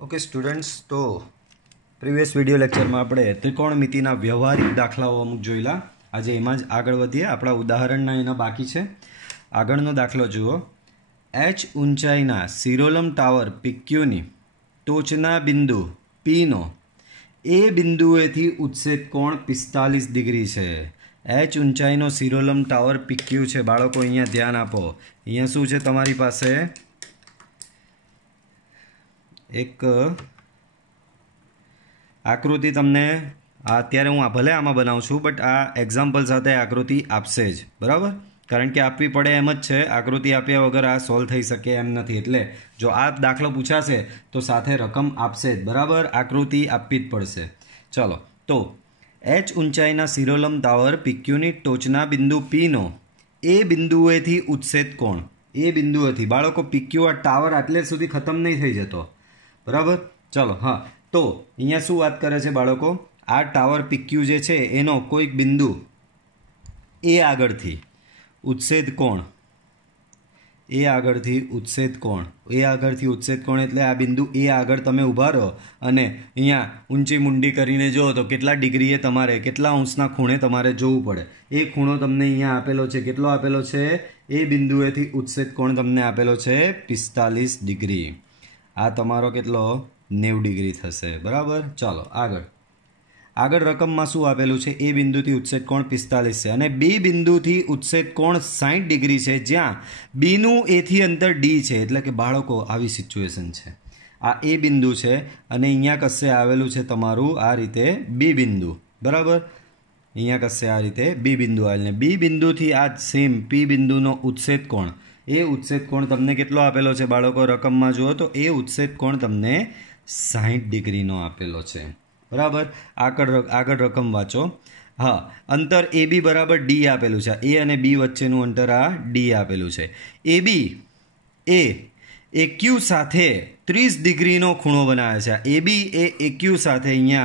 Okay students, तो previous video lecture में આપણે ત્રિકોણમિતિના વ્યવહારિક દાખલાઓ અમુક જોઈલા। આજે એમાં જ આગળ વધીએ। આપણા ઉદાહરણના એના બાકી છે। આગળનો દાખલો જુઓ। h ઊંચાઈના સિરોલમ ટાવર PQ ની ટોચના બિંદુ P નો એ બિંદુએથી ઉત્સેદ કોણ 45 ડિગ્રી છે। h ઊંચાઈનો સિરોલમ ટાવર PQ છે। બાળકો અહીંયા ધ્યાન આપો। અહીંયા શું છે તમારી પાસે एक आकृति तमने अत्यारे हूँ भले आमा बनाऊँ छूँ बट आ एक्जाम्पल साथे आकृति आपसे ज बराबर, कारण के आपवी पड़े एम ज छे। आकृति आप्या वगर आ सोल्व थई शके एम नथी, एटले जो आ दाखलो पूछाशे तो साथे रकम आपसे ज बराबर, आकृति आपवी ज पड़शे। चलो, तो h ऊंचाईना सिरोलम टावर PQ नी टोचना बिंदु P नो ए बिंदुएथी उत्सेद कोण ए बिंदुएथी बाळको PQ आ टावर आटले सुधी खत्म नहीं थई जतो बराबर। चलो हाँ, तो अहींया शुं वात करे छे बाळको, आ टावर PQ जे छे एनो कोईक बिंदु ए आगळथी उत्सेद कोण ए आगळथी उत्सेद कोण ए आगळथी उत्सेद कोण एटले आ बिंदु ए आगळ तमे ऊभा रहो अने अहींया ऊंची मुंडी करीने जो तो केटला डिग्रीए तमारे केटला अंशना खूणे तमारे जोवुं पड़े। ए खूणो तमने अहींया आपेलो छे, केटलो आपेलो छे ए बिंदुएथी उत्सेद कोण तमने आपेलो छे 45 डिग्री। आ तमारो केटलो 90 डिग्री थशे बराबर। चलो आगळ आगळ रकममां शुं आपेलुं छे ए बिंदुथी उत्सेद कोण 45 छे अने बी बिंदुथी उत्सेद कोण 60 डिग्री छे, ज्यां बी नुं ए थी अंतर डी छे। एटले के बाळको आवी सिच्युएशन छे, आ ए बिंदु छे अने अहींया कसे आवेलुं छे तमारुं आ रीते बी बिंदु बराबर। अहींया कसे आ रीते बी बिंदु आवेल, बी बिंदुथी आ सेम पी बिंदुनो उत्सेद कोण ए उत्सेद कोण तमने केटलो आपेलो छे बाळको, रकममां जुओ तो ए उत्सेद कोण तमने 60 डिग्रीनो आपेलो छे बराबर। આગળ રકમ વાંચો। हाँ, अंतर ए बी बराबर डी आपेलू है, ए अने बी वच्चेनुं अंतर आ डी आपेलू है। ए बी ए क्यू साथे 30 डिग्रीनो खूणो बनावे छे। ए बी ए क्यू साथे अहींया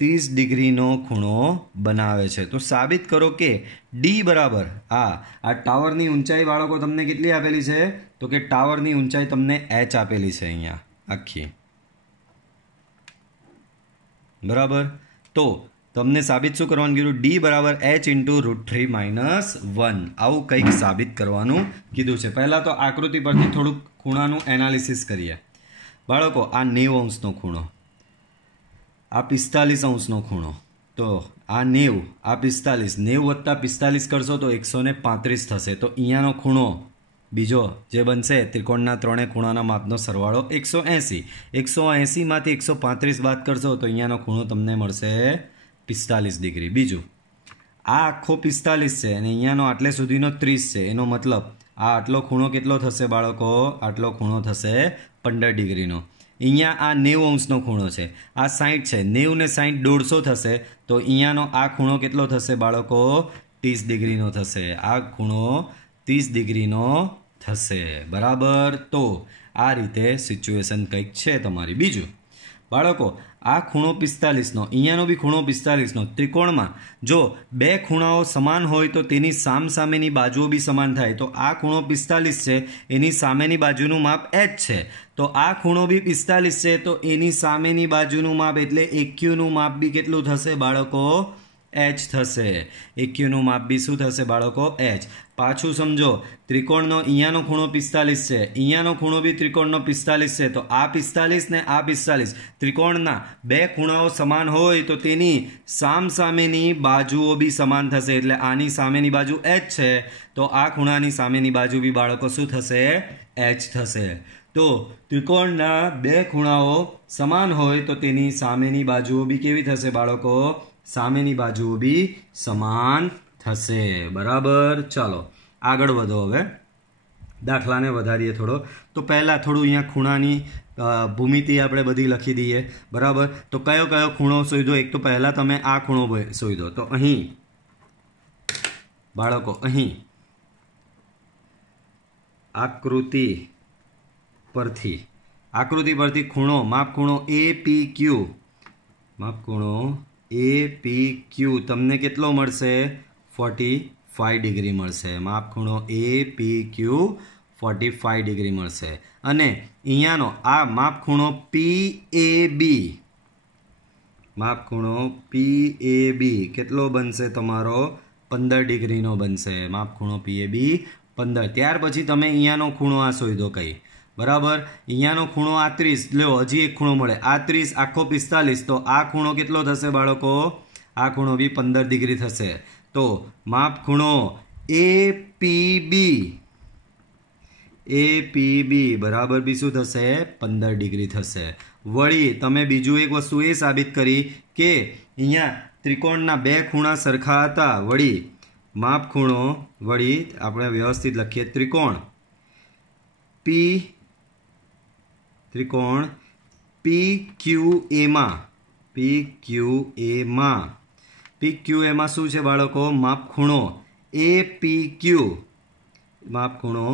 30 डिग्रीनो खूणो बनावे छे। तो साबित करो के डी बराबर आ टावरनी ऊंचाई बाळको तमने केटली आपेली छे, तो के टावरनी ऊंचाई तमने h आपेली छे अहींया आखी बराबर। तो तमने साबित शू करवानुं कीधुं, डी बराबर h इंटू √3 - 1 आवुं कंईक साबित करवानुं कीधुं छे। पहला तो आकृति परथी थोड़ुं खूणानुं एनालिसिस करीए। बाळको आ 90 अंशनो खूणो, आ 45 अंशनो खूणो, तो आ 90 आ 45, 90 वत्ता 45 करशो तो 135 थशे। तो अहींयानो खूणो बीजो जे बनशे त्रिकोणना त्रणेय खूणाना मापनो सरवाळो 180। 180 मांथी 135 बाद करशो तो अहींयानो खूणो तमने मळशे 45 डिग्री। बीजू आ आखो 45 छे अने अहींयानो आटले सुधीनो 30 छे, एनो मतलब आ आटलो खूणो केटलो थशे बाळको, आटलो खूणो थशे 15 डिग्रीनो। अहींया आ 90 अंशनो खूणो छे, आ 60 छे, 90 ने 60 150 थशे, तो अहींयानो आ खूणो केटलो थशे बाळको 30 डिग्रीनो थशे। आ खूणो 30 डिग्रीनो थशे बराबर। तो आ रीते सिच्युएशन कंईक छे तमारी। बीजू बाळको आ खूणो 45 नो, अहींयानो बी खूणो 45 नो। त्रिकोणमां जो बे खूणाओ समान होय तो तेनी सामसामेनी बाजुओ बी समान थाय। तो आ खूणो 45 छे, एनी सामेनी बाजुनुं माप h छे, तो आ खूणो बी 45 छे, तो एनी सामेनी बाजुनुं माप एटले AQ नुं माप बी केटलुं थशे बाळको h थशे। AQ नुं माप बी शुं थशे बाळको h। पाछुं समझो, त्रिकोणनो अहींयानो खूणो 45 छे, अहींयानो खूणो बी त्रिकोणनो 45 छे, तो आ 45 ने आ 45 त्रिकोणना बे खूणाओ समान होय तो तेनी सामसामेनी बाजुओ बी समान थशे। एटले आनी सामेनी बाजु h छे, तो आ खूणानी सामेनी बाजु बी बाळको शुं थशे h थशे। तो त्रिकोणना बे खूणाओ समान होय तो तेनी सामेनी बाजुओ बी केवी थशे बाळको, सामेनी बाजुओ बी समान थशे बराबर। चलो आगळ वधो, हवे दाखलाने वधारीए थोड़ो। तो पहला थोड़ुं अहींया खूणानी भूमिति आपणे बधी लखी दीए बराबर। तो कयो कयो खूणो शोधो, एक तो पहला तमे आ खूणो शोधो। तो अहीं बाळको अहीं आकृति परथी खूणो माप खूणो APQ, माप खूणो APQ तमने केटलो मळशे 45 डिग्री मळशे। माप खूणो APQ 45 ડિગ્રી મળશે. અને અહીંયાનો આ માપખૂણો PAB, માપખૂણો PAB કેટલો બનશે તમારો? 15 ડિગ્રીનો બનશે. માપખૂણો PAB 15. ત્યાર પછી તમે અહીંયાનો ખૂણો આ શોધો કઈ, બરાબર? અહીંયાનો ખૂણો આ 30, લ્યો હજી એક ખૂણો મળે, આ 30 આખો 45, તો આ ખૂણો કેટલો થશે બાળકો? આ ખૂણો બી 15 ડિગ્રી થશે. તો માપખૂણો APB બરાબર બી શું થશે? 15 ડિગ્રી થશે. વળી તમે બીજું એક વસ્તુ એ સાબિત કરી કે અહીંયા ત્રિકોણના બે ખૂણા સરખા હતા. વળી માપખૂણો, વળી આપણે વ્યવસ્થિત લખીએ, ત્રિકોણ PQA માં શું છે બાળકો? માપખૂણો APQ, માપખૂણો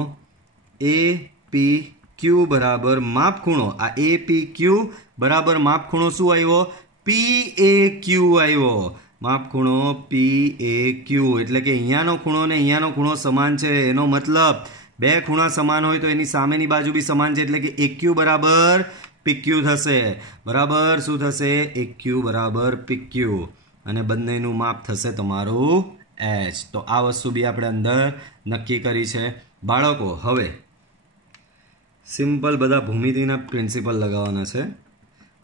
APQ બરાબર માપખૂણો, આ APQ બરાબર માપખૂણો શું આવ્યો? PAQ આવ્યો. માપખૂણો PAQ એટલે કે અહીંયાનો ખૂણો ને અહીંયાનો ખૂણો સમાન છે. એનો મતલબ બે ખૂણા સમાન હોય તો એની સામેની બાજુ બી સમાન છે, એટલે કે AQ બરાબર PQ થશે. બરાબર શું થશે? AQ બરાબર PQ. અને બંનેનું માપ થશે તમારું H. તો આ વસ્તુ બી આપણે અંદર નક્કી કરી છે બાળકો. હવે સિમ્પલ બધા ભૂમિતિના પ્રિન્સિપલ લગાવવાના છે.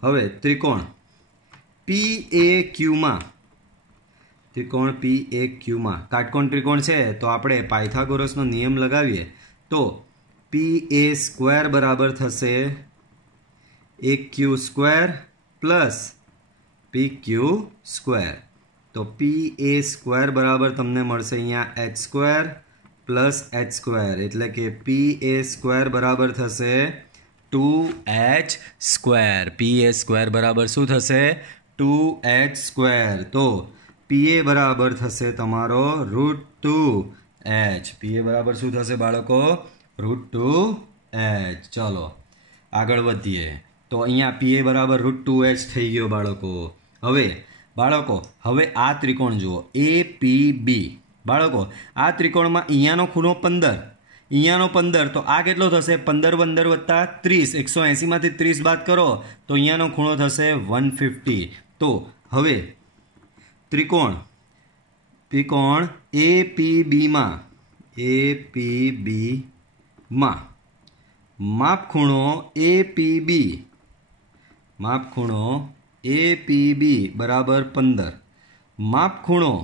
હવે ત્રિકોણ PAQ માં, ત્રિકોણ PAQ માં કાટકોણ ત્રિકોણ છે તો આપણે પાયથાગોરસનો નિયમ લગાવીએ તો PA² બરાબર થશે AQ² પ્લસ PQ². તો PA² બરાબર તમને મળશે અહીંયા H² પ્લસ H², એટલે કે PA² બરાબર થશે 2H². PA² બરાબર શું થશે? 2H². તો PA બરાબર થશે તમારો √2H. PA બરાબર શું થશે બાળકો? √2H. ચલો આગળ વધીએ. તો અહીંયા PA બરાબર √2H થઈ ગયો બાળકો. હવે બાળકો હવે આ ત્રિકોણ જુઓ APB. બાળકો આ ત્રિકોણમાં અહીંયાનો ખૂણો 15, અહીંયાનો 15, તો આ કેટલો થશે? 15 15 વત્તા 30, 180 માંથી 30 બાદ કરો તો અહીંયાનો ખૂણો થશે 150. તો હવે ત્રિકોણ APB માં માપખૂણો APB બરાબર 15, માપખૂણો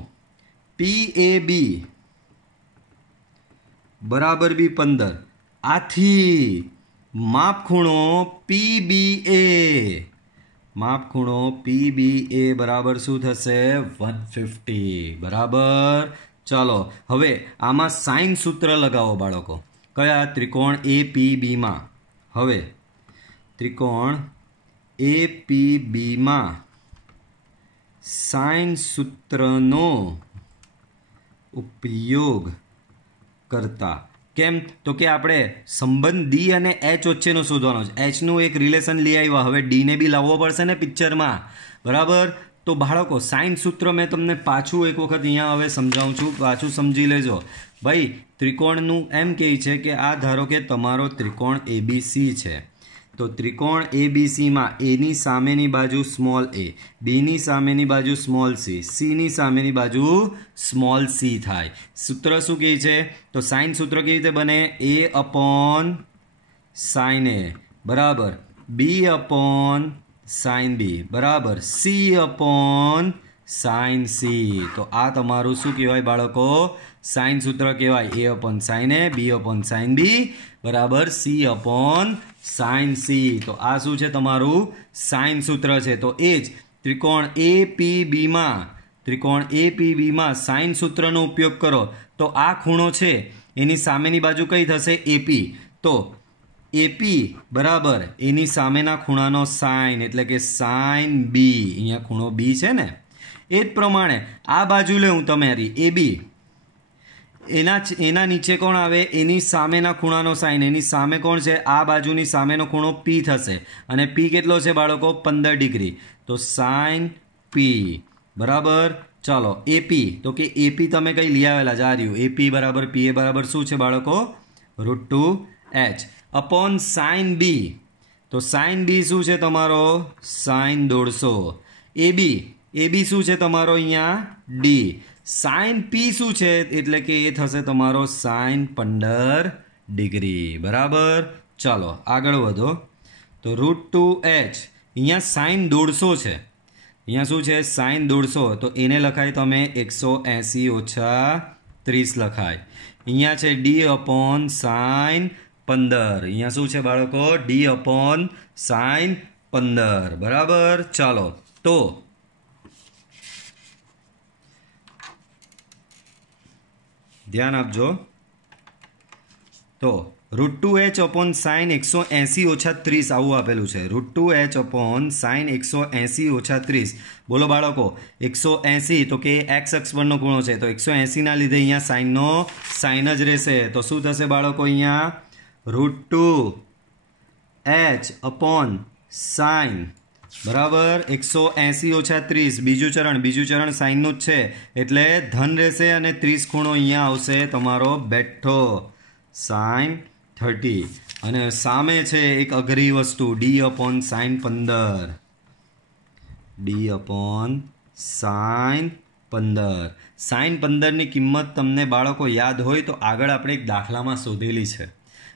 PAB બરાબર બી 15. આથી માપખૂણો PBA બરાબર શું થશે? 150. બરાબર. ચાલો હવે આમાં સાઇન સૂત્ર લગાવો બાળકો. કયા? ત્રિકોણ APB માં. હવે ત્રિકોણ APB માં સાઇન સૂત્રનો ઉપયોગ કરતા. કેમ? તો કે આપણે સંબંધ D અને H વચ્ચેનો શોધવાનો છે. H નું એક રિલેશન લઈ આવ્યા, હવે D ને બી લાવવો પડશે ને પિક્ચરમાં. બરાબર. તો બાળકો સાઇન સૂત્ર મેં તમને પાછું એક વખત અહીંયા હવે સમજાવું છું, પાછું સમજી લેજો. ભાઈ ત્રિકોણનું એમ કહે છે કે આ ધારો કે તમારો ત્રિકોણ ABC છે. તો ત્રિકોણ ABC માં A ની સામેની બાજુ સ્મોલ a, B ની સામેની બાજુ સ્મોલ c, C ની સામેની બાજુ સ્મોલ c થાય. સૂત્ર શું કહે છે? તો સાઇન સૂત્ર કેવી રીતે બને? A/sin A બરાબર B/sin B બરાબર C/sin C. તો આ તમારું શું કહેવાય બાળકો? સાઇન સૂત્ર કહેવાય. A/sin A, B/sin B બરાબર C/sin C. તો આ શું છે? તમારું સાઇન સૂત્ર છે. તો એ જ ત્રિકોણ APB માં સાઇન સૂત્રનો ઉપયોગ કરો તો આ ખૂણો છે એની સામેની બાજુ કઈ થશે? AP. તો AP બરાબર એની સામેના ખૂણાનો સાઇન એટલે કે સાઇન B. અહીંયા ખૂણો B છે ને, એ જ પ્રમાણે આ બાજુ લેવું તમારી AB, એના નીચે કોણ આવે? એની સામેના ખૂણાનો સાઇન, એની સામે કોણ છે? આ બાજુની સામેનો ખૂણો P થશે. અને P કેટલો છે બાળકો? 15 ડિગ્રી. તો સાઇન P બરાબર. ચાલો AP, તો કે AP તમે કઈ લઈ આવેલા? જા રહ્યું AP બરાબર PA બરાબર શું છે બાળકો? √2 एच अपॉन साइन बी। तो साइन बी शू है तमारो साइन 150। ए बी शू है तमारो अहींया डी। साइन पी शू है एटले के ए थशे तमारो साइन 15 डिग्री। बराबर। चलो आगळ वधो। तो √2h अहींया साइन 150 है, अहींया शू है साइन 150। तो एने लखाय तमे 180 - 30 लखाय। अहींया छे डी अपॉन साइन 15। अहींया शू है बाळको डी अपॉन साइन 15। बराबर। चालो तो ध्यान आपजो। तो √2h अपॉन साइन 180 - 30 आવું આપેલું છે। √2h upon sine 180 - 30। બોલો બાળકો 180 તો કે x અક્ષ પરનો ખૂણો છે, તો 180 ના લીધે અહીંયા સાઇનનો સાઇન જ રહેશે। તો શું થશે બાળકો અહીંયા √2h अपॉन साइन बराबर 180 - 30। बीजू चरण साइनનું જ છે એટલે ધન રહેશે અને 30 ખૂણો અહીંયા આવશે તમારો બેઠો साइन 30। અને સામે છે એક અઘરી વસ્તુ D upon sine 15। D upon sine 15। Sine 15 ની કિંમત તમને બાળકો યાદ હોય તો આગળ આપણે એક દાખલામાં શોધેલી છે।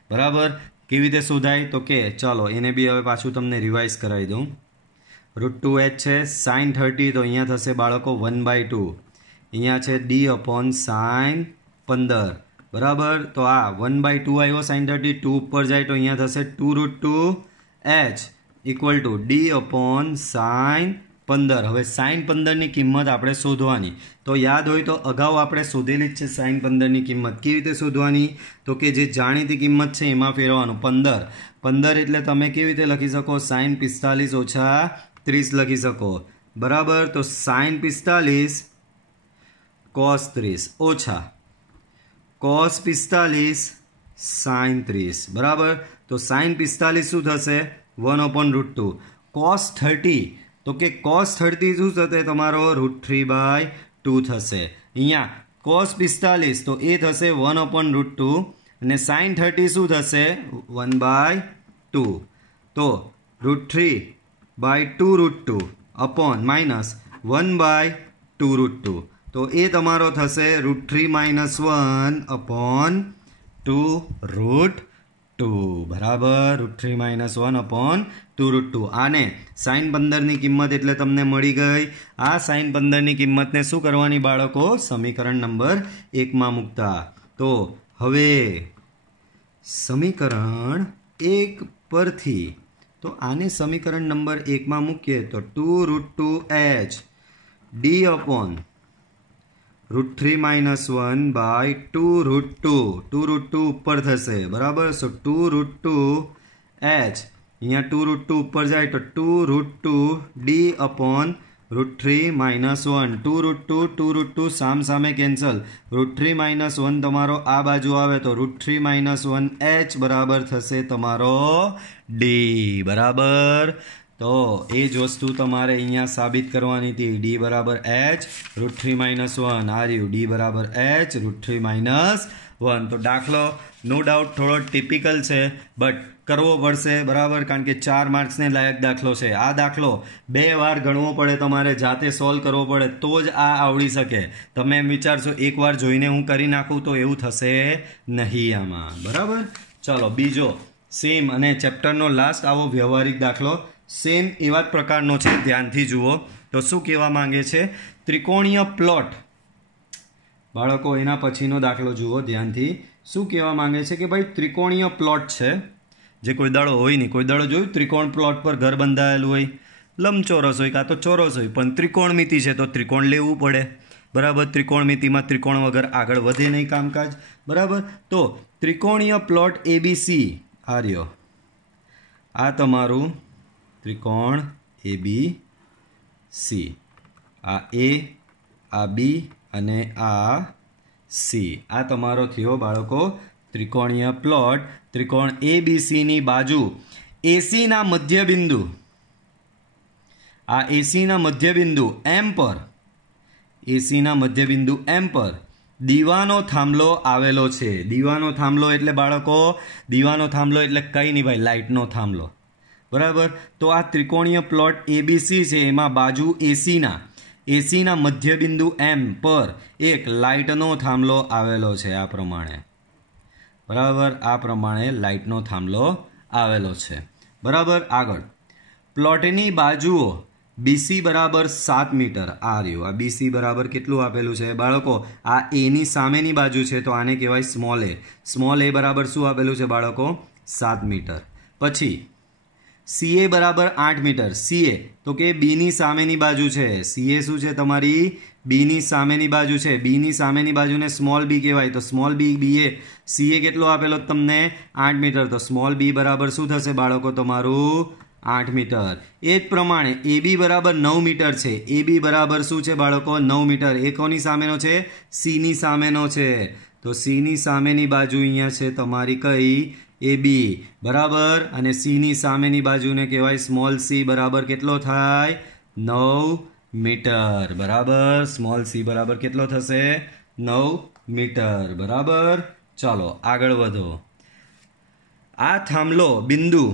બરાબર। કેવી રીતે શોધાય તો કે ચાલો એને બી હવે પાછું તમને રિવાઇઝ કરાવી દઉં। √2h છે સાइन 30 તો અહીંયા થશે બાળકો 1/2। અહીંયા છે ડી अपॉन साइन 15। बराबर। तो आ 1/2 आयो साइन 30, 2 ऊपर जाए तो अहींया थशे 2√2h equal to D upon sine 15। हवे साइन 15 ની કિંમત આપણે શોધવાની। તો યાદ હોય તો અગાઉ આપણે શોધેલી જ છે સાइन 15 ની કિંમત। કેવી રીતે શોધવાની તો કે જે જાણીતી કિંમત છે એમાં ફેરવવાનું 15 એટલે તમે કેવી રીતે લખી શકો સાइन 45 - 30 લખી શકો। બરાબર। તો સાइन 45 cos 30 ઓછા cos 45 साइन 30। बराबर। तो साइन 45 शू थशे 1/√2। cos 30 तो के cos 30 शू थशे तमारो √3/2 थशे। अहींया cos 45 तो ए थशे 1/√2 અને sin 30 शू थशे 1/2। तो √3/2√2 अपॉन माइनस 1/2√2। तो ए तमारो थशे √3 - 1 अपॉन 2√2। बराबर। √3 - 1 अपॉन 2√2। आने साइन 15 ની કિંમત એટલે તમને મળી ગઈ। આ સાइन 15 ની કિંમતને શું કરવાની બાળકો સમીકરણ નંબર 1 માં મૂકતા। તો હવે સમીકરણ 1 પરથી તો આને સમીકરણ નંબર 1 માં મૂકીએ તો 2√2h d अपॉन √3 - 1/2√2। 2√2 ऊपर थशे। बराबर। सो 2√2h अहींया 2√2 ऊपर जाए तो 2√2 d अपॉन √3 - 1। 2√2 साम सामे कैंसल। √3 - 1 तमारो आ बाजू आवे तो √3 - 1h बराबर थशे तमारो d। बराबर। तो ए ज वस्तु तमारे अहींया साबित करवानी थी। डी बराबर एच √3 - 1 आ रह्यु डी बराबर एच √3 - 1। तो दाखलो नो डाउट थोड़ो टिपिकल है बट करवो पड़शे। बराबर। कारण के 4 मार्क्स ने लायक दाखलो है। आ दाखलो 2 वार गणवो पड़े, तमारे जाते सॉल्व करवो पड़े तो ज आ आवड़ी सके। तमे एम विचारशो एक वार जोईने हूँ करी नाखूँ तो एवुं थशे नहीं आमां। बराबर। चलो बीजो सेम अने चेप्टरनो लास्ट आवो व्यवहारिक दाखलो सेम एवा ज प्रकारनो छे। ध्यानथी जुओ तो शुं कहेवा मांगे छे त्रिकोणीय प्लॉट। बाळको एना पछीनो दाखलो जुओ ध्यानथी। शुं कहेवा मांगे छे के भाई त्रिकोणीय प्लॉट छे जे कोई दाड़ो होय नहीं। कोई दाड़ो जोयुं त्रिकोण प्लॉट पर घर बंधायेलुं होय, लंबचोरस होय कां तो चोरस होय, पण त्रिकोणमिति छे तो त्रिकोण लेवुं पड़े। बराबर। त्रिकोणमितिमां त्रिकोण वगर आगळ वधे नहीं कामकाज। बराबर। तो त्रिकोणीय प्लॉट ABC आ रह्यो। आ तमारुं त्रिकोण ABC। Uh A uh B अने आ C आ तमारो थयो बाळको त्रिकोणीय प्लॉट। त्रिकोण ABC नी बाजू AC ना मध्यबिंदु आ AC ना मध्यबिंदु M पर AC ना मध्यबिंदु M पर દીવાનો થાંભલો આવેલો છે. દીવાનો થાંભલો એટલે બાળકો, દીવાનો થાંભલો એટલે કંઈ નહીં ભાઈ, લાઇટનો થાંભલો. બરાબર. તો આ ત્રિકોણીય પ્લોટ ABC છે, એમાં બાજુ એસીના મધ્યબિંદુ M પર એક લાઇટનો થાંભલો આવેલો છે. આ પ્રમાણે, બરાબર, આ પ્રમાણે લાઇટનો થાંભલો આવેલો છે. બરાબર. આગળ, પ્લોટની બાજુઓ BC બરાબર 7 મીટર. આ રહ્યું, આ BC બરાબર કેટલું આપેલું છે બાળકો? આ એની સામેની બાજુ છે, તો આને કહેવાય સ્મોલ એ. સ્મોલ એ બરાબર શું આપેલું છે બાળકો? 7 મીટર. પછી CA બરાબર 8 મીટર. CA તો કે બીની સામેની બાજુ છે. CA શું છે તમારી? બીની સામેની બાજુ છે. બીની સામેની બાજુને સ્મોલ બી કહેવાય. તો સ્મોલ બી એ CA કેટલો આપેલો તમને? 8 મીટર. તો સ્મોલ બી બરાબર શું થશે બાળકો તમારું? 8 મીટર. એ જ પ્રમાણે AB બરાબર 9 મીટર છે. AB બરાબર શું છે બાળકો? 9 મીટર. એ કોની સામેનો છે? Cની સામેનો છે. તો Cની સામેની બાજુ અહીંયા છે તમારી કઈ? AB. બરાબર. અને Cની સામેની બાજુને કહેવાય સ્મોલ c. બરાબર કેટલો થાય? 9 મીટર. બરાબર. સ્મોલ c બરાબર કેટલો થશે? 9 મીટર. બરાબર. ચાલો આગળ વધો. આ થાંભલો બિંદુ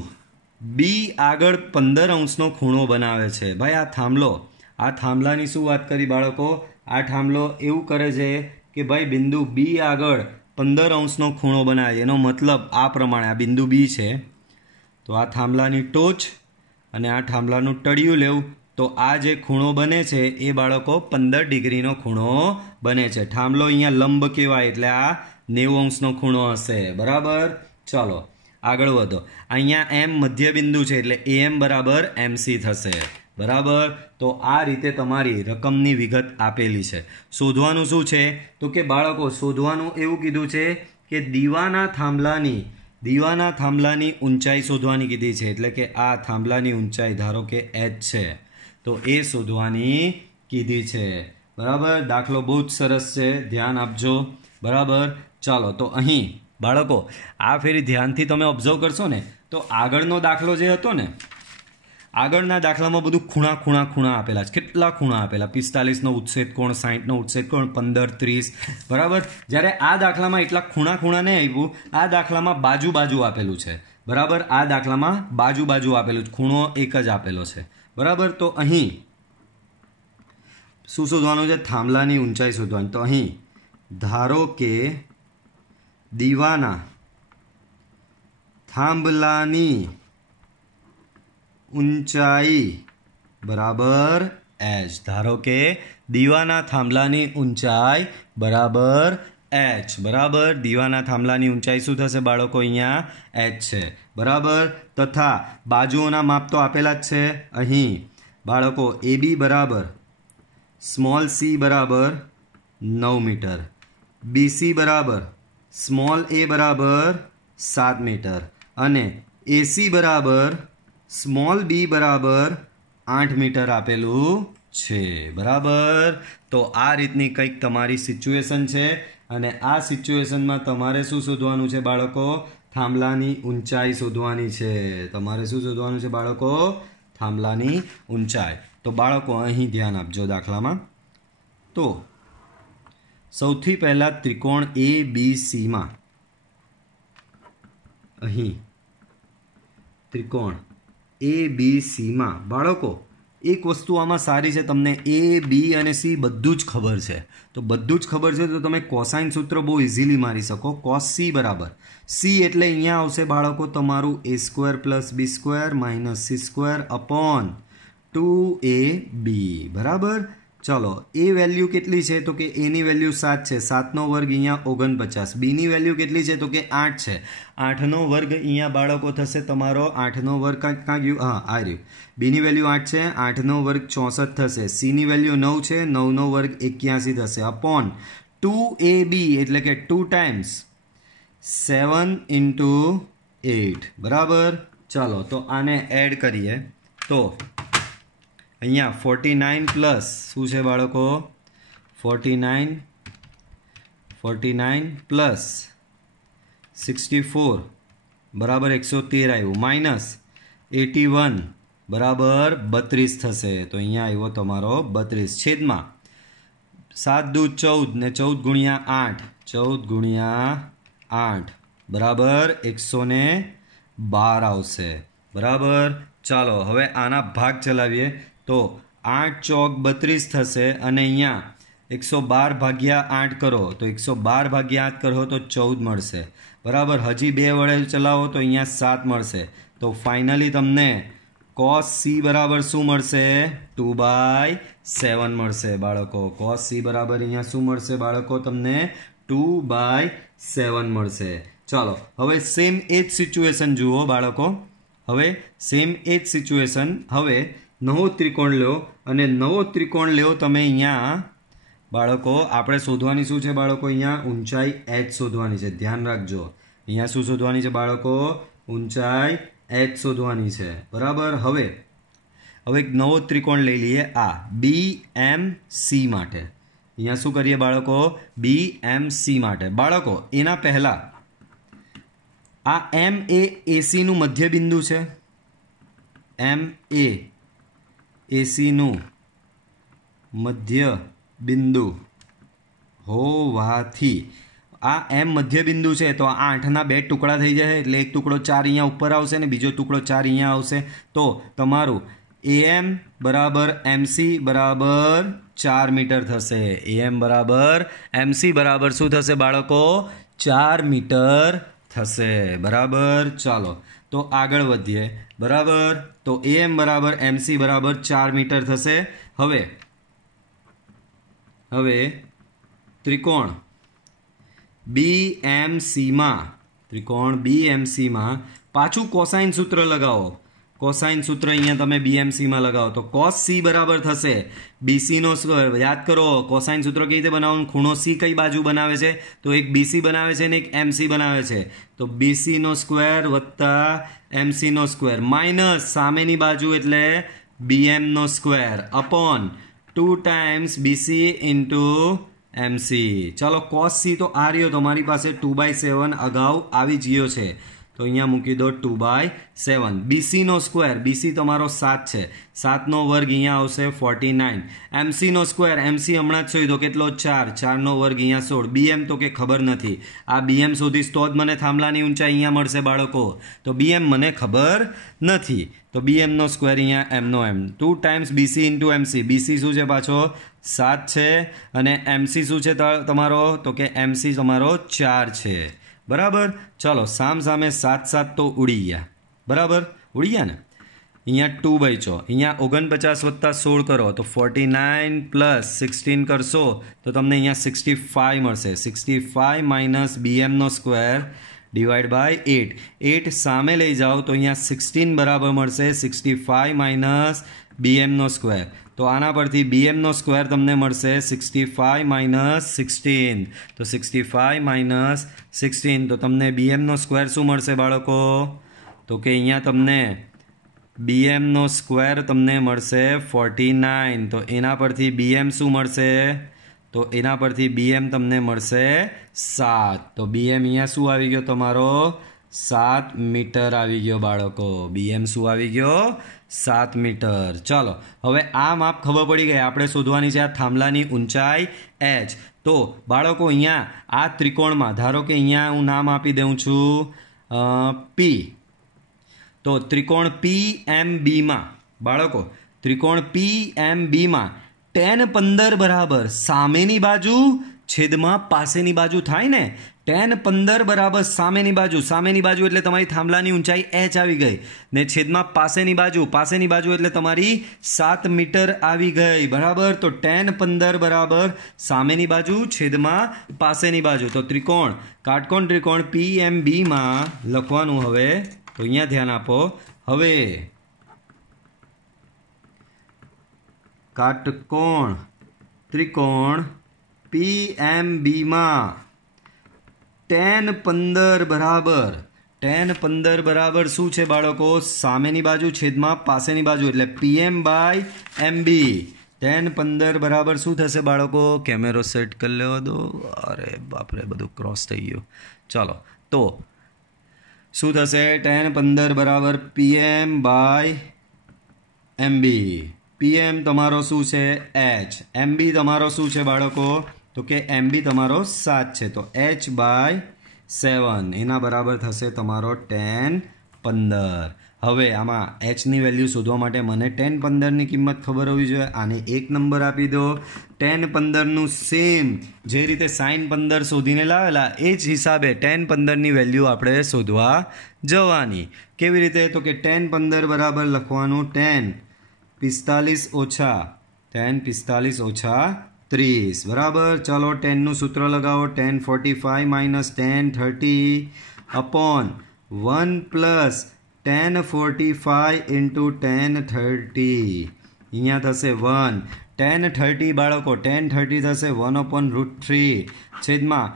બી આગળ 15 અંશનો ખૂણો બનાવે છે. ભાઈ આ થાંભલાની શું વાત કરી બાળકો? આ થાંભલો એવું કરે છે કે ભાઈ બિંદુ બી આગળ 15 અંશનો ખૂણો બનાવે. એનો મતલબ આ પ્રમાણે, આ બિંદુ બી છે, તો આ થાંભલાની ટોચ અને આ થાંભલાનું તળિયું લેવું, તો આ જે ખૂણો બને છે એ બાળકો 15 ડિગ્રીનો ખૂણો બને છે. થાંભલો અહીંયા લંબ કહેવાય, એટલે આ 90 અંશનો ખૂણો હશે. બરાબર. ચાલો આગળ વધો. અહીંયા M મધ્યબિંદુ છે, એટલે AM બરાબર MC થશે. બરાબર. તો આ રીતે તમારી રકમની વિગત આપેલી છે. શોધવાનું શું છે? તો કે બાળકો શોધવાનું એવું કીધું છે કે દીવાના થાંભલાની ઊંચાઈ શોધવાની કીધી છે. એટલે કે આ થાંભલાની ઊંચાઈ ધારો કે h છે, તો એ શોધવાની કીધી છે. બરાબર. દાખલો બહુ જ સરસ છે, ધ્યાન આપજો. બરાબર. ચાલો તો અહીં બાળકો આ ફેરી ધ્યાનથી તમે ઓબ્ઝર્વ કરશો ને, તો આગળનો દાખલો જે હતો ને, આગળના દાખલામાં બધું ખૂણા આપેલા છે. કેટલા ખૂણા આપેલા? 45નો ઉચ્છેદ કોણ, 60નો ઉચ્છેદ કોણ, 15, 30. બરાબર. જ્યારે આ દાખલામાં એટલા ખૂણા નહીં આવ્યું. આ દાખલામાં બાજુ આપેલું છે. બરાબર. આ દાખલામાં બાજુ આપેલું છે, ખૂણો એક જ આપેલો છે. બરાબર. તો અહીં શું શોધવાનું છે? થાંભલાની ઊંચાઈ શોધવાની. તો અહીં ધારો કે દીવાના થાંભલાની ઊંચાઈ બરાબર h. ધારો કે દીવાના થાંભલાની ઊંચાઈ બરાબર h. બરાબર. દીવાના થાંભલાની ઊંચાઈ શું થશે બાળકો? અહીંયા h છે. બરાબર. તથા બાજુઓના માપ તો આપેલા જ છે અહીં બાળકો. AB બરાબર સ્મોલ c બરાબર 9 મીટર. BC બરાબર સ્મોલ a બરાબર 7 મીટર. અને AC બરાબર સ્મોલ b બરાબર 8 મીટર આપેલું છે. બરાબર. તો આ રીતની કંઈક તમારી સિચ્યુએશન છે, અને આ સિચ્યુએશનમાં તમારે શું શોધવાનું છે બાળકો? થાંભલાની ઊંચાઈ શોધવાની છે. તમારે શું શોધવાનું છે બાળકો? થાંભલાની ઊંચાઈ. તો બાળકો અહીં ધ્યાન આપજો દાખલામાં. તો સૌથી પહેલા ત્રિકોણ ABCમાં અહીં ત્રિકોણ ABCમાં બાળકો એક વસ્તુ આમાં સારી છે, તમને A, B અને C બધું જ ખબર છે. તો બધું જ ખબર છે તો તમે કોસાઇન સૂત્ર બહુ ઇઝીલી મારી શકો. cos C બરાબર C એટલે અહીંયા આવશે બાળકો તમારું A² + B² - C² upon 2AB. બરાબર. ચલો એ વેલ્યુ કેટલી છે? તો કે એની વેલ્યુ 7 છે. 7નો વર્ગ અહીંયા 49. બીની વેલ્યુ કેટલી છે? તો કે 8 છે. 8નો વર્ગ અહીંયા બાળકો થશે તમારો 8નો વર્ગ ક્યાં ગયું? હા આ રહ્યું. બીની વેલ્યુ 8 છે. 8નો વર્ગ 64 થશે. સીની વેલ્યુ 9 છે. 9નો વર્ગ 81 થશે અપોન 2AB એટલે કે 2 ટાઈમ્સ 7 × 8. બરાબર. ચાલો તો આને એડ કરીએ તો અહીંયા 49 પ્લસ શું છે બાળકો? 49 પ્લસ 64 બરાબર 113 આવ્યું, માઇનસ 81 બરાબર 32 થશે. તો અહીંયા આવ્યો તમારો 32 છેદમાં 7 દૂ 14 ને 14 ગુણ્યા 8, 14 ગુણ્યા 8 બરાબર 112 આવશે. બરાબર. ચાલો હવે આના ભાગ ચલાવીએ તો 8 ચોક 32 થશે અને અહીંયા 112 ભાગ્યા 8 કરો તો 112 ભાગ્યા 8 કરો તો 14 મળશે. બરાબર. હજી 2 વડે ચલાવો તો અહીંયા 7 મળશે. તો ફાઇનલી તમને cos c બરાબર શું મળશે? 2/7 મળશે બાળકો. cos c બરાબર અહીંયા શું મળશે બાળકો? તમને 2/7 મળશે. ચાલો હવે સેમ એ જ સિચ્યુએશન જુઓ બાળકો. હવે સેમ એ જ સિચ્યુએશન. હવે નવો ત્રિકોણ લો અને નવો ત્રિકોણ લ્યો તમે. અહીંયા બાળકો આપણે શોધવાની શું છે બાળકો? અહીંયા ઊંચાઈ h શોધવાની છે. ધ્યાન રાખજો. અહીંયા શું શોધવાની છે બાળકો? ઊંચાઈ h શોધવાની છે. બરાબર. હવે એક નવો ત્રિકોણ લઈ લઈએ. આ BMC માટે. અહીંયા શું કરીએ બાળકો? BMC માટે. બાળકો એના પહેલા આ M એ AC નું મધ્ય બિંદુ છે. M એ AC નું મધ્ય બિંદુ હોવાથી આ M મધ્ય બિંદુ છે તો આ 8ના 2 ટુકડા થઈ જાય. એટલે એક ટુકડો 4 અહીંયા ઉપર આવશે ને બીજો ટુકડો 4 અહીંયા આવશે. તો તમારું AM બરાબર MC બરાબર 4 મીટર થશે. AM બરાબર MC બરાબર શું થશે બાળકો? 4 મીટર થશે. બરાબર. ચાલો તો આગળ વધીએ. બરાબર. તો AM બરાબર MC બરાબર 4 મીટર થશે. હવે ત્રિકોણ BMC માં પાછું કોસાઇન સૂત્ર લગાવો. કોસાઇન સૂત્ર અહીંયા તમે BMC માં લગાવો તો cos c બરાબર થશે BC નો સ્ક્વેર. યાદ કરો કોસાઇન સૂત્ર કેવી રીતે બનાવવાનું? ખૂણો C કઈ બાજુ બનાવે છે? તો એક BC બનાવે છે ને એક MC બનાવે છે. તો BC નો સ્ક્વેર વત્તા MC નો સ્ક્વેર માઇનસ સામેની બાજુ એટલે BM નો square upon 2 times BC into MC. ચાલો cos c તો આ રહ્યો તમારી પાસે 2/7 અગાઉ આવી જ ગયો છે. તો અહીંયા મૂકી દો 2/7. BC નો સ્ક્વેર. BC તમારો 7 છે. 7 નો વર્ગ અહીંયા આવશે 49. MC નો સ્ક્વેર. MC હમણાં જ શોધ્યો કેટલો? 4. 4 નો વર્ગ અહીંયા 16. BM તો કે ખબર નથી. આ BM શોધીશ તો જ મને થાંભલાની ઊંચાઈ અહીંયા મળશે બાળકો. તો BM મને ખબર નથી. તો BM નો સ્ક્વેર અહીંયા M નો M. 2 times BC into MC. BC શું છે પાછો? 7 છે અને MC શું છે તમારો? તો કે MC તમારો 4 છે. બરાબર. ચાલો સામે 7 તો ઉડી ગયા. બરાબર. ઉડી ગયા ને? અહીંયા 2 બચ્યો. અહીંયા 49 વત્તા 16 કરો તો 49 પ્લસ 16 કરશો તો તમને અહીંયા 65 મળશે. 65 માઇનસ BM નો સ્ક્વેર ડિવાઈડ બાય 8. 8 સામે લઈ જાઓ તો અહીંયા 16 બરાબર મળશે 65 માઇનસ BM નો સ્ક્વેર. તો આના પરથી BM નો સ્ક્વેર તમને મળશે 65 માઇનસ 16. તો 65 માઇનસ 16 તો તમને BM નો સ્ક્વેર શું મળશે બાળકો? તો કે અહીંયા તમને BM નો સ્ક્વેર તમને મળશે 49. તો એના પરથી BM શું મળશે? તો એના પરથી BM તમને મળશે 7. તો BM અહીંયા શું આવી ગયો તમારો? 7 મીટર આવી ગયો બાળકો. BM શું આવી ગયો? 7 મીટર. ચાલો હવે આ માપ ખબર પડી ગઈ. આપણે શોધવાની છે આ થાંભલાની ઊંચાઈ h. તો બાળકો અહીંયા આ ત્રિકોણમાં ધારો કે અહીંયા હું નામ આપી દઉં છું P. તો ત્રિકોણ PMB માં બાળકો ત્રિકોણ PMB માં tan 15 બરાબર સામેની બાજુ છેદમાં પાસેની બાજુ થાય ને. tan 15 બરાબર સામેની બાજુ એટલે તમારી થાંભલાની ઊંચાઈ h આવી ગઈ ને છેદમાં પાસેની બાજુ એટલે તમારી 7 મીટર આવી ગઈ. બરાબર. તો tan 15 બરાબર સામેની બાજુ છેદમાં પાસેની બાજુ. તો ત્રિકોણ કાટકોણ ત્રિકોણ PMB માં લખવાનું. હવે તો અહીંયા ધ્યાન આપો. હવે કાટકોણ ત્રિકોણ PMB માં tan 15 બરાબર શું છે બાળકો? સામેની બાજુ છેદમાં પાસેની બાજુ એટલે PM/MB. tan 15 બરાબર શું થશે બાળકો? કેમેરો સેટ કરી લેવા દો. અરે બાપરે બધું ક્રોસ થઈ ગયું. ચાલો તો શું થશે? tan 15 બરાબર PM/MB. PM તમારો શું છે h, MB તમારો શું છે બાળકો તો કે MB તમારો 7 છે તો h/7 એના બરાબર થશે તમારો 10 15. હવે આમાં h ની વેલ્યુ શોધવા માટે મને 10 15 ની કિંમત ખબર હોવી જોઈએ. આને એક નંબર આપી દો. 10 15 નું સેમ જે રીતે sin 15 શોધીને લાવેલા એ જ હિસાબે 10 15 ની વેલ્યુ આપણે શોધવા જવાની. કેવી રીતે તો કે 10 15 બરાબર લખવાનું 10 45 ઓછા 10 45 ઓછા 30 બરાબર. ચલો 10 નું સૂત્ર લગાવો. 10 45 માઇનસ 10 30 અપોન 1 પ્લસ 10 45 ઇન્ટુ 10 30 અહીંયા થશે 1 10 30 બાળકો 10 30 થશે 1/√3 છેદમાં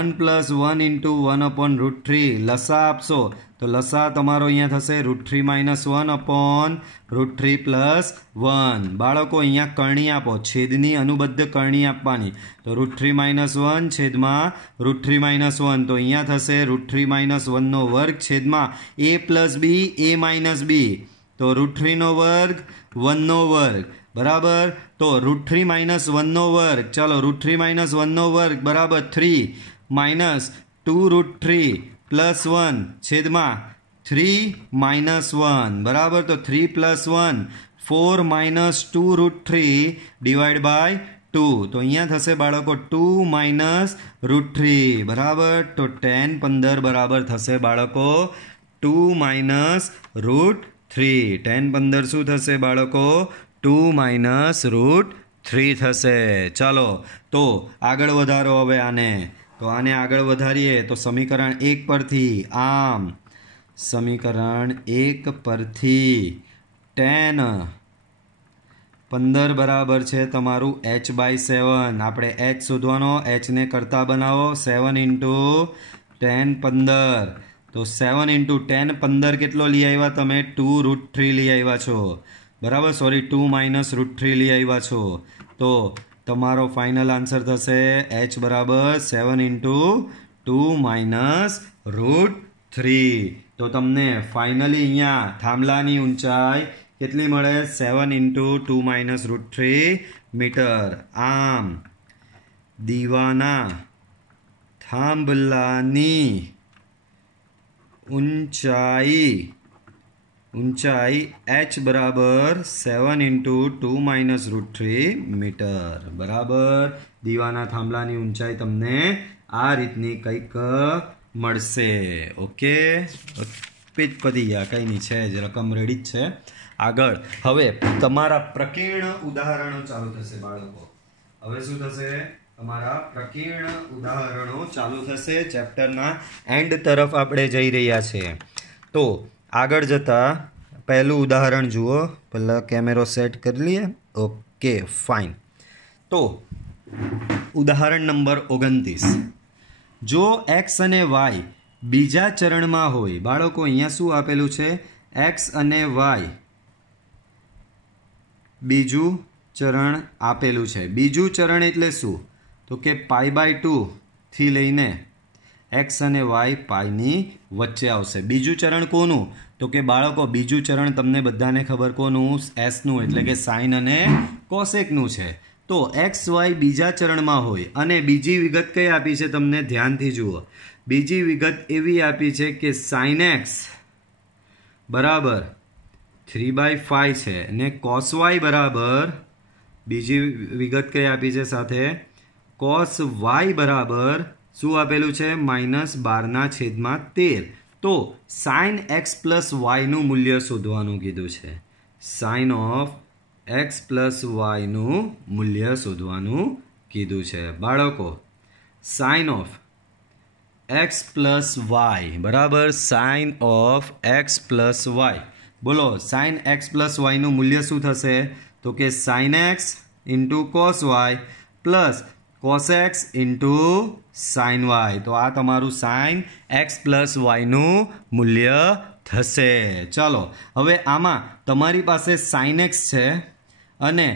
1 પ્લસ 1 ઇન્ટુ 1/√3 લસા આપશો તો લસા તમારો અહીંયા થશે √3 માઇનસ 1/√3 પ્લસ 1. બાળકો અહીંયા કરણી આપો, છેદની અનુબદ્ધ કરણી આપવાની તો √3 માઇનસ 1 છેદમાં √3 માઇનસ 1 તો અહીંયા થશે √3 માઇનસ 1 નો વર્ગ છેદમાં a plus b a minus b તો √3 નો વર્ગ 1 નો વર્ગ બરાબર. તો √3 માઇનસ 1 નો વર્ગ ચાલો √3 માઇનસ 1 નો વર્ગ બરાબર 3 માઇનસ 2√3 પ્લસ 1 છેદમાં 3 માઇનસ 1 બરાબર. તો 3 પ્લસ 1 4 માઇનસ 2√3 ડિવાઈડ બાય 2 તો અહીંયા થશે બાળકો 2 માઇનસ √3 બરાબર. તો 10 15 બરાબર થશે બાળકો 2 માઇનસ √3. 10 15 શું થશે બાળકો 2 માઇનસ √3 થશે. ચાલો તો આગળ વધારો હવે આને. તો આને આગળ વધારીએ તો સમીકરણ 1 પરથી આમ સમીકરણ 1 પરથી 10 15 બરાબર છે તમારું h/7. આપણે h શોધવાનો, h ને કરતા બનાવો 7 ઇન્ટુ 10 15 તો 7 ઇન્ટુ 10 15 કેટલો લઈ આવ્યા તમે 2√3 લઈ આવ્યા છો બરાબર. સોરી 2 માઇનસ √3 લઈ આવ્યા છો તો તમારો ફાઇનલ આન્સર થશે h બરાબર 7 ઇન્ટુ 2 માઇનસ √3. તો તમને ફાઇનલી અહીંયા થાંભલાની ઊંચાઈ કેટલી મળે 7 ઇન્ટુ 2 માઇનસ √3 મીટર. આમ દીવાના થાંભલાની ઊંચાઈ h બરાબર 7 ઇન્ટુ 2 માઇનસ √3 મીટર બરાબર. દીવાના થાંભલાની ઊંચાઈ તમને આ રીતની કંઈક મળશે. ઓકે પતી ગયા કંઈ નહીં છે જ રકમ રેડી જ છે. આગળ હવે તમારા પ્રકીર્ણ ઉદાહરણો ચાલુ થશે બાળકો. હવે શું થશે તમારા પ્રકીર્ણ ઉદાહરણો ચાલુ થશે. ચેપ્ટરના એન્ડ તરફ આપણે જઈ રહ્યા છીએ. તો આગળ જતા પહેલું ઉદાહરણ જુઓ. પહેલાં કેમેરો સેટ કરી લઈએ. Okay fine. તો ઉદાહરણ નંબર 29. જો x અને y બીજા ચરણમાં હોય બાળકો અહીંયા શું આપેલું છે x અને y બીજું ચરણ આપેલું છે. બીજું ચરણ એટલે શું તો કે π/2 થી લઈને x અને y પાઈની વચ્ચે આવશે. બીજું ચરણ કોનું તો કે બાળકો બીજું ચરણ તમને બધાને ખબર કોનું એસનું એટલે કે સાઇન અને કોસેકનું છે. તો એક્સ વાય બીજા ચરણમાં હોય અને બીજી વિગત કઈ આપી છે તમને ધ્યાનથી જુઓ. બીજી વિગત એવી આપી છે કે સાઇન એક્સ બરાબર 3/5 છે અને કોસ વાય બરાબર બીજી વિગત કઈ આપી છે સાથે કોસ વાય બરાબર શું આપેલું છે -12/13. તો સાઇન એક્સ પ્લસ વાયનું મૂલ્ય શોધવાનું કીધું છે. સાઇન ઓફ એક્સ પ્લસ વાયનું મૂલ્ય શોધવાનું કીધું છે બાળકો. Sine of x plus y બરાબર sine of x plus y બોલો. સાઇન એક્સ પ્લસ વાયનું મૂલ્ય શું થશે તો કે sine x into cos y plus cos x into sine y. તો આ તમારું સાઇન એક્સ પ્લસ વાયનું મૂલ્ય થશે. ચાલો હવે આમાં તમારી પાસે સાઇન એક્સ છે અને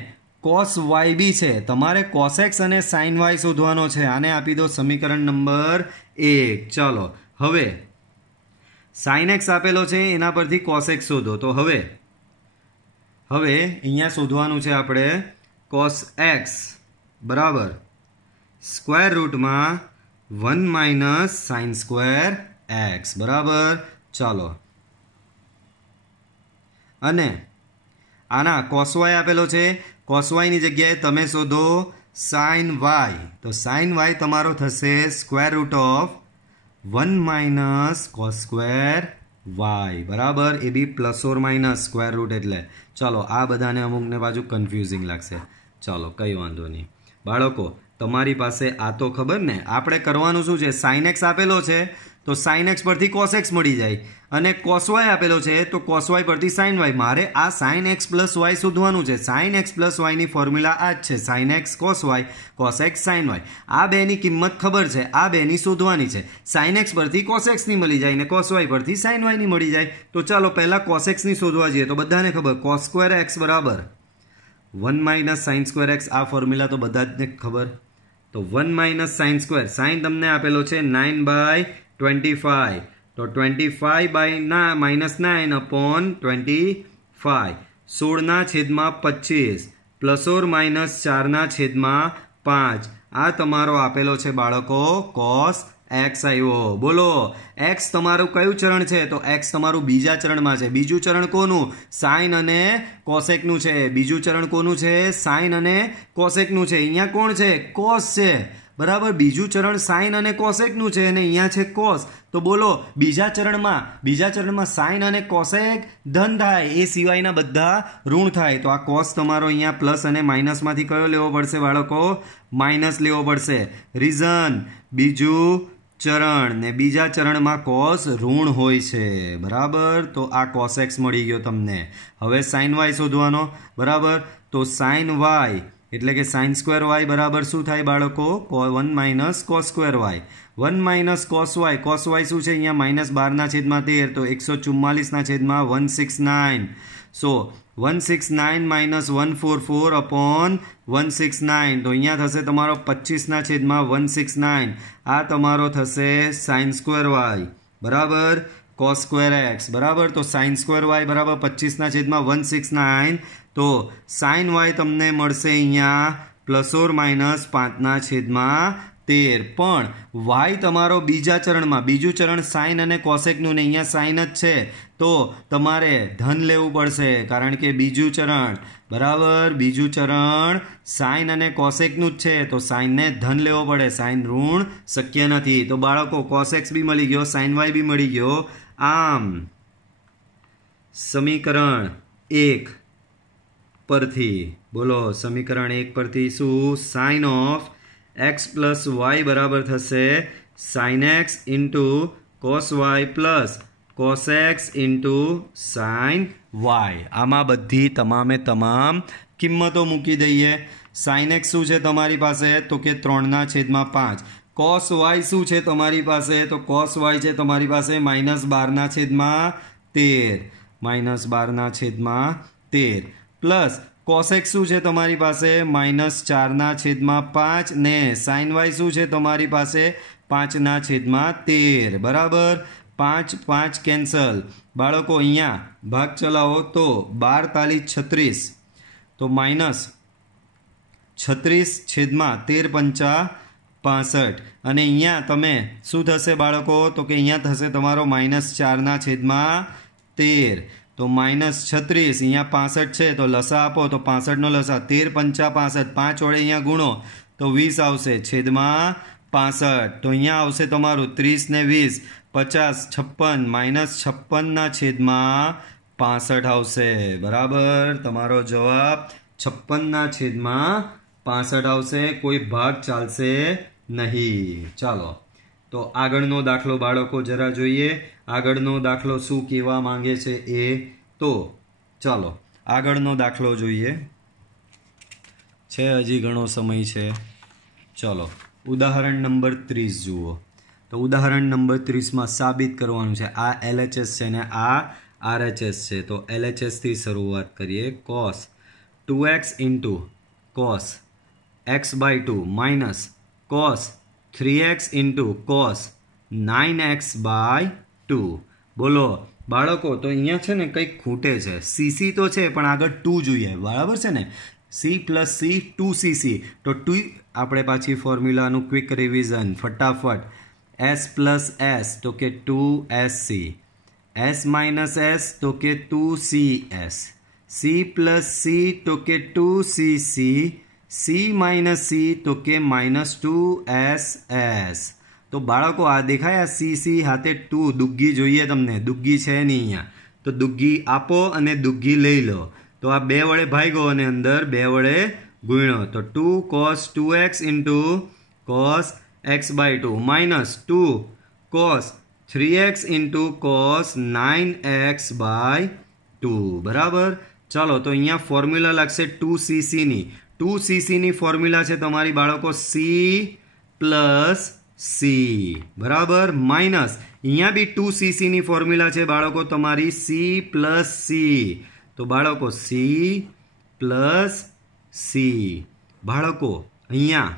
કોસ વાય બી છે. તમારે કોસ એક્સ અને સાઇન વાય શોધવાનો છે. આને આપી દો સમીકરણ નંબર 1. ચાલો હવે સાઇન એક્સ આપેલો છે એના પરથી કોસ એક્સ શોધો. તો હવે હવે અહીંયા શોધવાનું છે આપણે cos x બરાબર સ્ક્વેર રૂટમાં 1 માઇનસ સાઇન સ્ક્વેર x બરાબર. ચાલો અને આના cos y આપેલો છે. cos y ની જગ્યાએ તમે શોધો sin y. તો sin y તમારો થશે square root of 1 minus cos square y બરાબર. A B plus or minus square root એટલે. ચાલો આ બધાને અમુકને બાજુ કન્ફ્યુઝિંગ લાગશે. ચાલો કંઈ વાંધો નહીં બાળકો, તમારી પાસે આ તો ખબર ને. આપણે કરવાનું શું છે, સાઇન એક્સ આપેલો છે તો સાઇન એક્સ પરથી કોસ એક્સ મળી જાય, અને કોસ વાય આપેલો છે તો કોસ વાય પરથી સાઇન વાય. મારે આ સાઇન એક્સ પ્લસ વાય શોધવાનું છે. સાઇન એક્સ પ્લસ વાયની ફોર્મ્યુલા આ જ છે, sine x cos y, cos x sine y. આ બેની કિંમત ખબર છે, આ બેની શોધવાની છે. સાઇન એક્સ પરથી કોસ એક્સની મળી જાય ને કોસ વાય પરથી સાઇન વાયની મળી જાય. તો ચાલો પહેલાં કોસ એક્સની શોધવા જઈએ. તો બધાને ખબર કોસ સ્ક્વેર એક્સ બરાબર 1 માઇનસ સાઇન સ્ક્વેર એક્સ. આ ફોર્મ્યુલા તો બધા જ ને ખબર. તો 1 માઇનસ સાઇન સ્ક્વેર, સાઇન તમને આપેલો છે 9/25. તો 25 by -9 upon 25 16/25 plus or minus 4/5. આ તમારો આપેલો છે બાળકો કોસ એક્સ આવ્યો. બોલો એક્સ તમારું કયું ચરણ છે? તો એક્સ તમારું બીજા ચરણમાં છે. બીજું ચરણ કોનું? સાઇન અને કોસેકનું છે. બીજું ચરણ કોનું છે? સાઇન અને કોસેકનું છે. અહીંયા કોણ છે? કોસ છે બરાબર. બીજું ચરણ સાઇન અને કોસેકનું છે અને અહીંયા છે કોસ. તો બોલો બીજા ચરણમાં સાઇન અને કોસેક ધન થાય, એ સિવાયના બધા ઋણ થાય. તો આ કોસ તમારો અહીંયા પ્લસ અને માઇનસમાંથી કયો લેવો પડશે બાળકો? માઇનસ લેવો પડશે. રીઝન બીજું ચરણ ને બીજા ચરણમાં કોસ ઋણ હોય છે બરાબર. તો આ કોસ એક્સ મળી ગયો તમને. હવે સાઇન વાય શોધવાનો બરાબર. તો સાઇન વાય એટલે કે સાઇન સ્ક્વેર વાય બરાબર શું થાય બાળકો? 1 minus cos square y. 1 minus cos y. Cos y શું છે અહીંયા? -12/13. તો 144/169. So 169 minus 144 upon 169. તો અહીંયા થશે તમારો 25/169. આ તમારો થશે સાઇન સ્ક્વેર વાય બરાબર કોસ સ્ક્વેર એક્સ બરાબર. તો સાઇન સ્ક્વેર વાય બરાબર 25/169. તો સાઇન વાય તમને મળશે અહીંયા પ્લસ ઓર માઇનસ 5/13. પણ વાય તમારો બીજા ચરણમાં, બીજું ચરણ સાઇન અને કોસેકનું ને અહીંયા સાઇન જ છે તો તમારે ધન લેવું પડશે, કારણ કે બીજું ચરણ બરાબર, બીજું ચરણ સાઇન અને કોસેકનું જ છે તો સાઇનને ધન લેવો પડે, સાઇન ઋણ શક્ય નથી. તો બાળકો કોસેક્સ બી મળી ગયો, સાઇન વાય બી મળી ગયો. આમ સમીકરણ 1 પરથી બોલો, સમીકરણ 1 પરથી શું? Sine of x plus y બરાબર થશે sine x into cos y plus cos x into sine y. આમાં બધી તમામે તમામ કિંમતો મૂકી દઈએ. સાઇન એક્સ શું છે તમારી પાસે? તો કે 3/5. કોસ વાય શું છે તમારી પાસે? તો કોસ વાય છે તમારી પાસે -12/13 પ્લસ કોસ એક્સ શું છે તમારી પાસે? -4/5 ને સાઇન વાય શું છે તમારી પાસે? 5/13 બરાબર. 5 કેન્સલ બાળકો. અહીંયા ભાગ ચલાવો તો 12 તાલી 36 તો -36/13 65. અને અહીંયા તમે શું થશે બાળકો? તો કે અહીંયા થશે તમારો -4/13. તો -36 અહીંયા 65 છે તો લસા આપો તો 65નો લસા 13 × 5 = 65. 5 વડે અહીંયા ગુણો તો 20 આવશે છેદમાં 65. તો અહીંયા આવશે તમારું 30 ને 20 50 56 -56/65 આવશે બરાબર. તમારો જવાબ 56/65 આવશે. કોઈ ભાગ ચાલશે નહીં. ચાલો તો આગળનો દાખલો બાળકો જરા જોઈએ. આગળનો દાખલો શું કહેવા માંગે છે એ. તો ચાલો આગળનો દાખલો જોઈએ. છે હજી ઘણો સમય છે. ચલો ઉદાહરણ નંબર 30 જુઓ. તો ઉદાહરણ નંબર 30માં સાબિત કરવાનું છે. આ LHS છે ને આ RHS છે. તો LHS થી શરૂઆત કરીએ. cos 2x into cos x/2 minus cos 3x into cos 9x/2. બોલો બાળકો તો અહીંયા છે ને કંઈક ખૂટે છે. સીસી તો છે પણ આગળ 2 જોઈએ, બરાબર છે ને. સી પ્લસ સી 2cc, તો 2 આપણે પાછી ફોર્મ્યુલાનું ક્વિક રિવિઝન ફટાફટ. એસ પ્લસ એસ તો કે 2sc, એસ માઇનસ એસ તો કે 2cs, સી પ્લસ સી તો કે 2cc, સી માઇનસ સી તો કે -2ss. તો બાળકો આ દેખાય, આ સી હાથે 2 દુગ્ગી જોઈએ તમને, દુગ્ગી છે નહીં અહીંયા, તો દુગ્ગી આપો અને દુગ્ગી લઈ લો. તો આ 2 વડે ભાગ્યો અને અંદર 2 વડે ગુણ્યો, તો 2 cos 2x into cos x/2 minus 2 cos 3x into cos 9x/2, બરાબર. ચાલો તો અહીંયા ફોર્મ્યુલા લાગશે 2cc ની. 2cc ની ફોર્મ્યુલા છે તમારી બાળકો c પ્લસ સી, બરાબર, માઇનસ અહીંયા બી 2cc ની ફોર્મ્યુલા છે બાળકો તમારી સી પ્લસ સી. તો બાળકો સી પ્લસ સી. બાળકો અહીંયા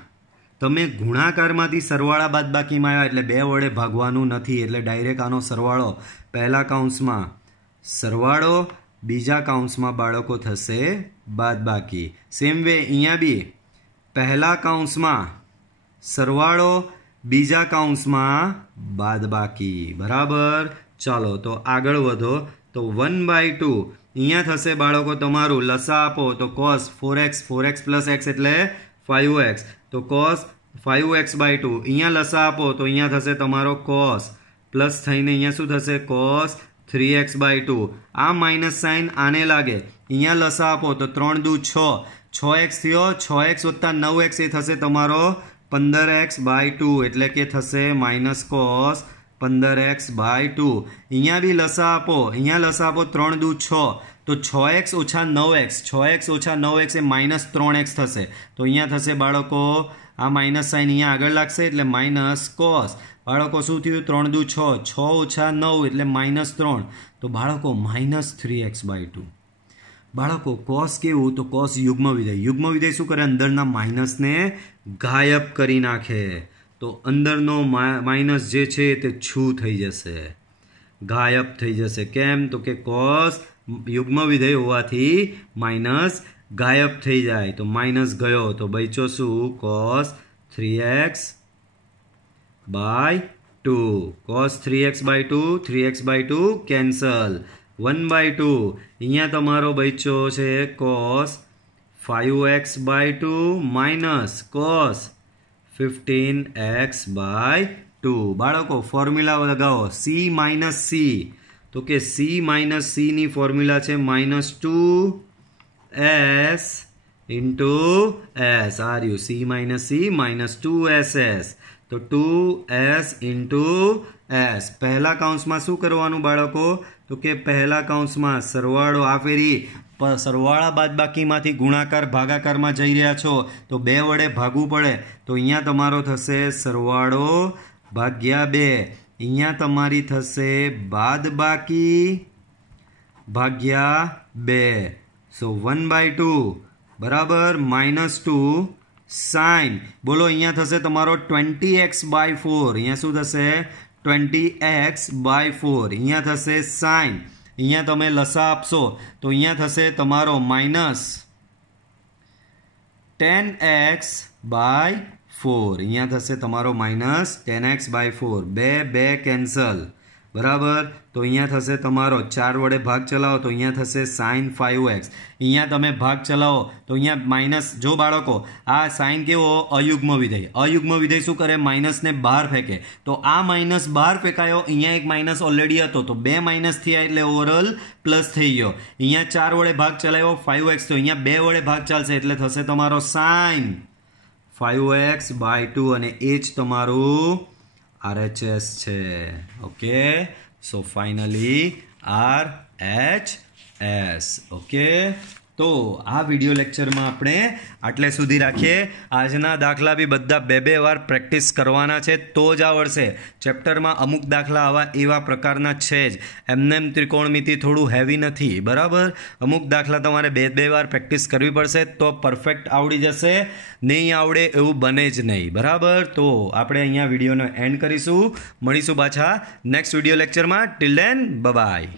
તમે ગુણાકારમાંથી સરવાળા બાદબાકીમાં આવ્યા એટલે 2 વડે ભાગવાનું નથી, એટલે ડાયરેક્ટ આનો સરવાળો પહેલા કૌંસમાં સરવાળો, બીજા કૌંસમાં બાળકો થશે બાદબાકી. સેમ વે અહીંયા બી પહેલા કૌંસમાં સરવાળો, બીજા કૌંસમાં બાદબાકી, બરાબર. ચાલો તો આગળ વધો. તો 1/2 અહીંયા થશે બાળકો તમારું, લસા આપો તો cos 4x, 4x plus x એટલે 5x, તો cos 5x/2. અહીંયા લસા આપો તો અહીંયા થશે તમારો cos, પ્લસ થઈને અહીંયા શું થશે cos 3x/2. આ માઇનસ સાઇન આને લાગે, અહીંયા લસા આપો તો 3 દુ 6, 6x થયો, 6x વત્તા 9x એ થશે તમારો 15x/2, એટલે કે થશે માઇનસ cos 15x/2. અહીંયા બી લસા આપો, અહીંયા લસા આપો 3 દુ 6, તો 6x ઓછા 9x, 6x ઓછા 9x એ માઇનસ 3x થશે. તો અહીંયા થશે બાળકો આ માઇનસ સાઇન અહીંયા આગળ લાગશે એટલે માઇનસ cos. બાળકો શું થયું, 3 દુ 6, 6 ઓછા 9 એટલે -3, તો બાળકો -3x/2. બાળકો cos કેવું, તો cos યુગ્મ વિધેય. યુગ્મ વિધેય શું કરે, અંદરના માઇનસને ગાયબ કરી નાખે. તો અંદરનો માઇનસ જે છે તે છૂ થઈ જશે, ગાયબ થઈ જશે. કેમ, તો કે cos યુગ્મ વિધેય હોવાથી માઇનસ ગાયબ થઈ જાય. તો માઇનસ ગયો તો બચ્યો શું, cos 3x/2, cos 3x/2, 3x/2 cancel. 1/2 અહીંયા તમારો બચ્યો છે cos 5x/2 minus cos 15x/2. બાળકો ફોર્મ્યુલા લગાવો, સી માઇનસ સી, તો કે સી માઇનસ સી ની ફોર્મ્યુલા છે -2s ઇન્ટુ એસ. આ રહ્યું સી માઇનસ સી -2ss, તો 2s ઇન્ટુ એસ. પહેલા કૌંસમાં શું કરવાનું બાળકો, તો કે પહેલા કૌંસમાં સરવાળો, આ ફેરી સરવાળા બાદબાકીમાંથી ગુણાકાર ભાગાકારમાં જઈ રહ્યા છો તો 2 વડે ભાગવું પડે. તો અહીંયા તમારો થશે સરવાળો ભાગ્યા 2, અહીંયા તમારી થશે બાદબાકી ભાગ્યા 2. સો 1/2 બરાબર -2 સાઇન, બોલો અહીંયા થશે તમારો 20x/4. અહીંયા શું થશે 20x/4. અહીંયા થશે સાઇન, અહીંયા તમે લસા આપશો તો અહીંયા થશે તમારો -10x/4. અહીંયા થશે તમારો -10x/4. 2 કેન્સલ, બરાબર. તો અહીંયા થશે તમારો 4 વડે ભાગ ચલાવો તો અહીંયા થશે sin 5x. અહીંયા તમે ભાગ ચલાવો તો અહીંયા માઇનસ, જો બાળકો આ સાઇન કેવો, અયુગ્મ વિધેય. અયુગ્મ વિધેય શું કરે, માઇનસને બહાર ફેંકે. તો આ માઇનસ બહાર ફેંકાયો, અહીંયા એક માઇનસ ઓલરેડી હતો તો 2 માઇનસ થયા એટલે ઓવરઓલ પ્લસ થઈ ગયો. અહીંયા 4 વડે ભાગ ચલાવ્યો 5x, તો અહીંયા 2 વડે ભાગ ચાલશે એટલે થશે તમારો sin 5x/2, અને એ જ તમારું RHS છે. Okay, so finally RHS. Okay, તો આ વિડીયો લેક્ચરમાં આપણે આટલે સુધી રાખીએ. આજના દાખલા બી બધા બે વાર પ્રેક્ટિસ કરવાના છે તો જ આવડશે. ચેપ્ટરમાં અમુક દાખલા આવા એવા પ્રકારના છે જ, એમનેમ ત્રિકોણમિતિ થોડું હેવી નથી, બરાબર. અમુક દાખલા તમારે બે વાર પ્રેક્ટિસ કરવી પડશે તો પરફેક્ટ આવડી જશે. નહીં આવડે એવું બને જ નહીં, બરાબર. તો આપણે અહીંયા વિડીયોનો એન્ડ કરીશું. મળીશું પાછા નેક્સ્ટ વિડીયો લેક્ચરમાં. Till then by.